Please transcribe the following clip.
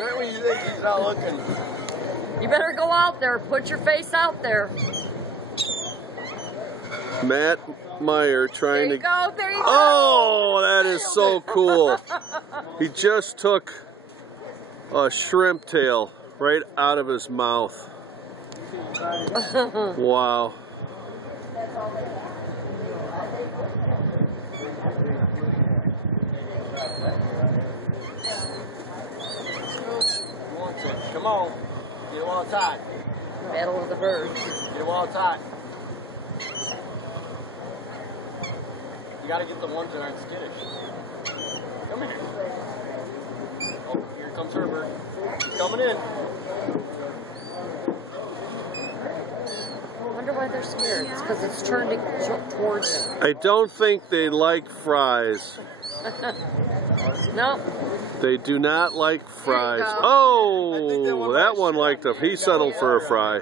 Right when you think he's not looking. You better go out there. Put your face out there. Matt Meier trying There you to... go, there you go. Oh, that is so cool. He just took a shrimp tail right out of his mouth. Wow. Come on. Get him all tight. Battle of the birds. Get him all tight. You gotta get the ones that aren't skittish. Come here. Oh, here comes Herbert. He's coming in. I wonder why they're scared. It's because it's turning towards them. I don't think they like fries. No. They do not like fries. Oh, that one liked them. He settled for a fry.